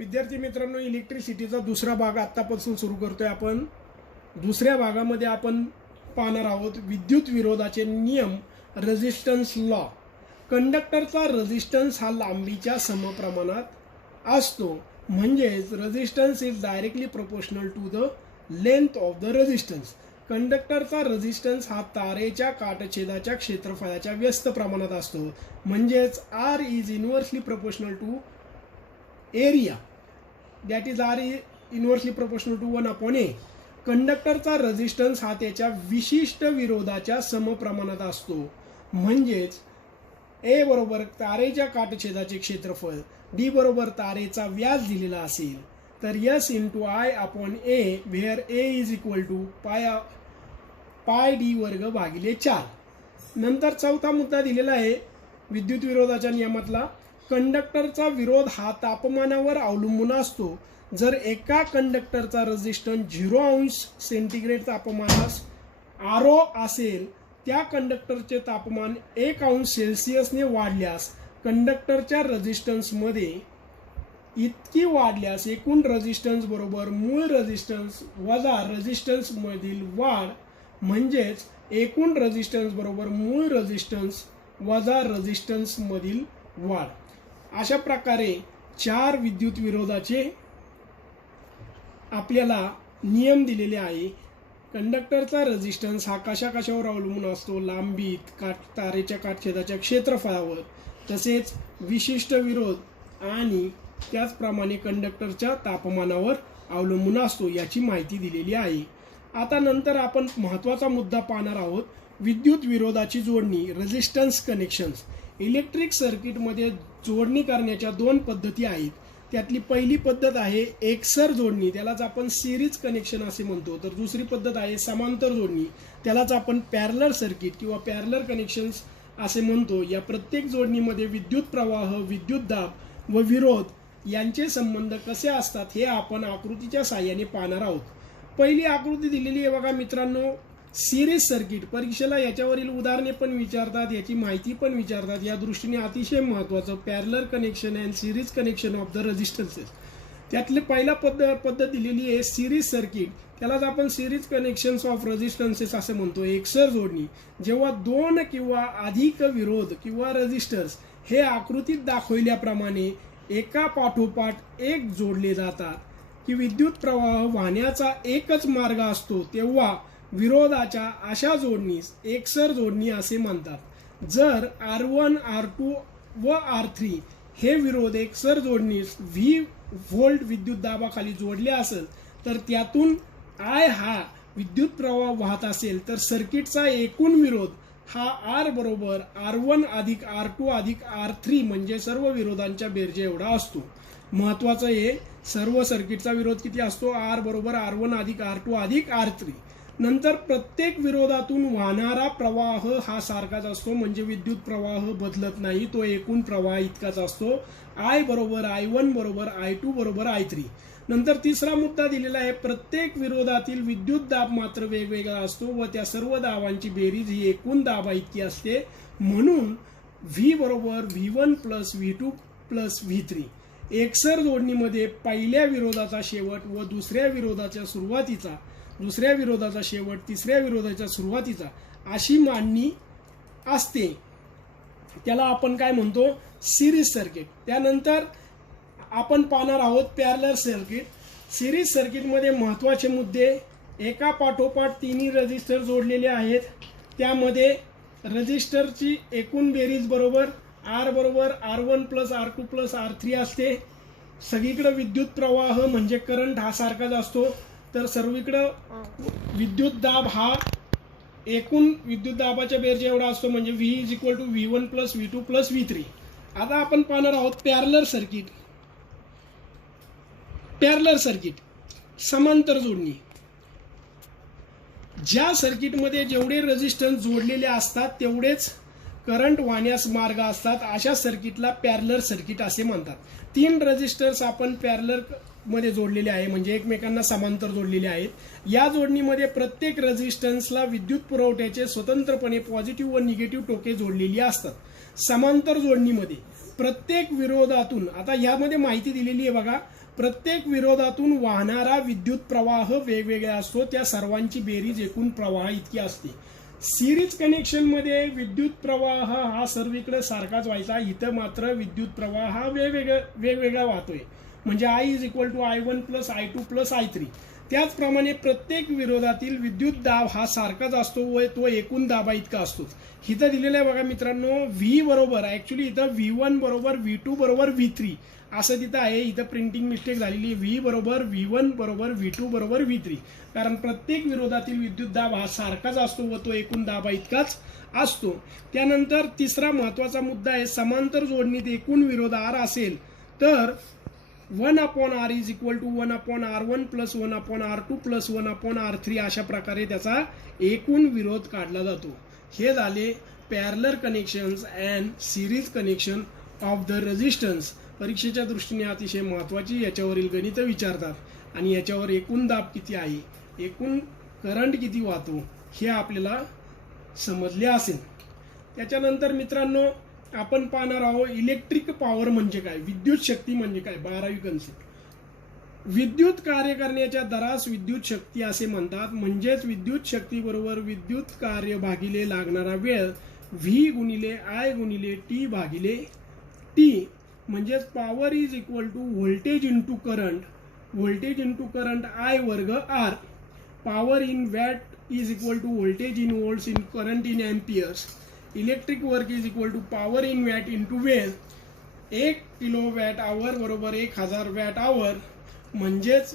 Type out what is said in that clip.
विद्यार्थी मित्रांनो, इलेक्ट्रिसिटीचा दुसरा भाग आतापासून सुरू करतोय आपण. दुसऱ्या भागामध्ये आपण पाहणार आहोत विद्युत विरोधाचे नियम, रेझिस्टन्स लॉ. कंडक्टरचा रेझिस्टन्स हा लांबीच्या समप्रमाणात असतो, म्हणजेच resistance is directly proportional to the length of the resistance. कंडक्टरचा रेझिस्टन्स हा तारेच्या काटछेदाच्या क्षेत्रफळाच्या व्यस्त प्रमाणात असतो, म्हणजेच R is inversely proportional to area, that is R inversely proportional to 1/a. कंडक्टरचा रेझिस्टन्स हा त्याच्या विशिष्ट विरोधाच्या समप्रमाणात असतो, म्हणजेच ए बरोबर तारेच्या काटछेदाचे क्षेत्रफळ, डी बरोबर तारेचा व्यास दिलेला असेल तर S into I upon A, where A is equal to pi D वर्ग भागिले 4. नंतर चौथा मुद्दा दिलेला आहे विद्युत विरोधाच्या नियमातला. कंडक्टरचा विरोध हा तापमानावर अवलंबून असतो. जर एका कंडक्टरचा रेझिस्टन्स 0°C तापमानास आरो असेल, त्या कंडक्टरचे तापमान 1°C वाढल्यास कंडक्टरच्या रेझिस्टन्समध्ये इतकी वाढल्यास एकूण रेझिस्टन्स बरोबर मूळ रेझिस्टन्स वजा रेझिस्टन्स मधील वाढ, म्हणजेच एकूण रेझिस्टन्स बरोबर मूळ रेझिस्टन्स वजा रेझिस्टन्स मधील वाढ. अशा प्रकारे 4 विद्युत विरोधाचे आपल्याला नियम दिलेले आहे. कंडक्टरचा रेझिस्टन्स हा कशावर अवलंबून असतो? लांबीत, तारेच्या काटछेदाच्या क्षेत्रफळावर, तसेच विशिष्ट विरोध आणि त्याचप्रमाणे कंडक्टरच्या तापमानावर अवलंबून असतो, याची माहिती दिलेली आहे. आता नंतर आपण महत्त्वाचा मुद्दा पाहणार आहोत, विद्युत विरोधाची जोडणी, रेझिस्टन्स कनेक्शन्स. इलेक्ट्रिक सर्किटमध्ये जोडणी करण्याच्या 2 पद्धती आहेत. त्यातली पहिली पद्धत आहे एकसर जोडणी, त्यालाच आपण सिरीज कनेक्शन असे म्हणतो. तर दुसरी पद्धत आहे समांतर जोडणी, त्यालाच आपण पॅरलर सर्किट किंवा पॅरलर कनेक्शन्स असे म्हणतो. या प्रत्येक जोडणीमध्ये विद्युत प्रवाह, विद्युत दाब व विरोध यांचे संबंध कसे असतात हे आपण आकृतीच्या साहाय्याने पाहणार आहोत. पहिली आकृती दिलेली आहे बघा मित्रांनो, सिरीज सर्किट. परीक्षेला याच्यावरील उदाहरणे पण विचारतात, याची माहिती पण विचारतात. या दृष्टीने अतिशय महत्त्वाचं parallel connection and series connection of the resistances. त्यातली पहिला पद्धत दिलेली आहे सिरीज सर्किट, त्यालाच आपण सिरीज कनेक्शन्स ऑफ रेझिस्टन्सेस असे म्हणतो. एकसर जोडणी, जेव्हा 2 किंवा अधिक विरोध किंवा रेझिस्टर्स हे आकृतीत दाखवल्याप्रमाणे एका पाठोपाठ एक जोडले जातात की विद्युत प्रवाह वाहण्याचा एकच मार्ग असतो, तेव्हा विरोधाच्या अशा जोडणीस एकसर जोडणी असे म्हणतात. जर R1, R2 व R3 हे विरोध एकसर जोडणीस V व्होल्ट विद्युत दाबाखाली जोडले असेल, तर त्यातून I हा विद्युत प्रवाह वाहत असेल, तर सर्किटचा एकूण विरोध हा R बरोबर R1 अधिक R2 अधिक R3 म्हणजे सर्व विरोधांच्या बेरजे एवढा असतो. महत्वाचं हे सर्व सर्किटचा विरोध किती असतो? R बरोबर R1 अधिक R2 अधिक R3. नंतर प्रत्येक विरोधातून वाहणारा प्रवाह हा सारखाच असतो, म्हणजे विद्युत प्रवाह बदलत नाही, तो एकूण प्रवाह इतकाच असतो. I बरोबर I1 बरोबर I2 बरोबर I3. नंतर तिसरा मुद्दा दिलेला आहे, प्रत्येक विरोधातील विद्युत दाब मात्र वेगवेगळा असतो व त्या सर्व दाबांची बेरीज ही एकूण दाबा इतकी असते, म्हणून V बरोबर V1 plus V2 plus V3. एकसर जोडणीमध्ये पहिल्या विरोधाचा शेवट व दुसऱ्या विरोधाच्या सुरुवातीचा, दुसऱ्या विरोधाचा शेवट तिसऱ्या विरोधाच्या सुरुवातीचा अशी मांडणी असते, त्याला आपण काय म्हणतो? Series circuit. त्यानंतर आपण पाहणार आहोत पॅरलर सर्किट. सिरीज सर्किटमध्ये महत्त्वाचे मुद्दे, एका पाठोपाठ 3 रेझिस्टर जोडलेले आहेत, त्यामध्ये रेझिस्टरची एकूण बेरीज बरोबर R बरोबर R1 plus R2 plus R3 असते. सगळीकडे विद्युत प्रवाह म्हणजे करंट हा सारखाच असतो, तर सर्वीकडं विद्युत दाब हा एकूण विद्युत दाबाच्या बेरजे एवढा असतो, म्हणजे V is equal to V1 plus V2 plus V3. आता आपण पाहणार आहोत पॅरलर सर्किट. पॅरलर सर्किट, समांतर जोडणी. ज्या सर्किटमध्ये जेवढे रेझिस्टन्स जोडलेले असतात तेवढेच करंट वाहण्यास मार्ग असतात, अशा सर्किटला पॅरलर सर्किट असे म्हणतात. 3 रेझिस्टर्स आपण पॅरलर मध्ये जोडलेले आहे, म्हणजे एकमेकांना समांतर जोडलेले आहेत. या जोडणीमध्ये प्रत्येक रेझिस्टन्सला विद्युत पुरवठ्याचे स्वतंत्रपणे पॉझिटिव्ह व निगेटिव्ह टोके जोडलेली असतात. समांतर जोडणीमध्ये प्रत्येक विरोधातून, आता यामध्ये माहिती दिलेली आहे बघा, प्रत्येक विरोधातून वाहणारा विद्युत प्रवाह वेगवेगळा असतो, त्या सर्वांची बेरीज एकूण प्रवाह इतकी असते. सिरीज कनेक्शन मध्ये विद्युत प्रवाह हा सर्वीकडे सारखाच व्हायचा, इथं मात्र विद्युत प्रवाह हा वेगवेगळा वाहतोय, म्हणजे I is equal to I1 plus I2 plus I3. त्याचप्रमाणे प्रत्येक विरोधातील विद्युत दाब हा सारखाच असतो व तो एकूण दाबा इतका असतो. इथं दिलेलं आहे बघा मित्रांनो, V बरोबर ऍक्च्युली इथं V1 बरोबर V2 बरोबर V3 असं तिथं आहे. इथं प्रिंटिंग मिस्टेक झालेली. V बरोबर V1 बरोबर V2 बरोबर V3, कारण प्रत्येक विरोधातील विद्युत दाब हा सारखाच असतो व तो एकूण दाबा इतकाच असतो. त्यानंतर तिसरा महत्वाचा मुद्दा आहे, समांतर जोडणीत एकूण विरोध R असेल तर 1/R is equal to 1/R1 plus 1/R2 plus 1/R3 अशा प्रकारे त्याचा एकूण विरोध काढला जातो. हे झाले parallel connections and series connection of the resistance. परीक्षेच्या दृष्टीने अतिशय महत्वाची याच्यावरील गणित विचारतात आणि याच्यावर एकूण दाब किती आहे, एकूण करंट किती वाहतो हे आपल्याला समजले असेल. त्याच्यानंतर मित्रांनो आपण पाहणार आहोत इलेक्ट्रिक पॉवर म्हणजे काय, विद्युत शक्ती म्हणजे काय, 12वी कन्सेप्ट. विद्युत कार्य करण्याच्या दरास विद्युत शक्ती असे म्हणतात. म्हणजेच विद्युत शक्ती बरोबर विद्युत कार्य भागिले लागणारा वेळ V गुणिले I गुणिले T भागिले T. म्हणजेच power is equal to voltage into current, voltage into current I वर्ग R. Power in watt is equal to voltage in volts in current in amperes. Electric work is equal to power in watt into वेळ. 1 kilo watt आवर बरोबर 1000 watt आवर. म्हणजेच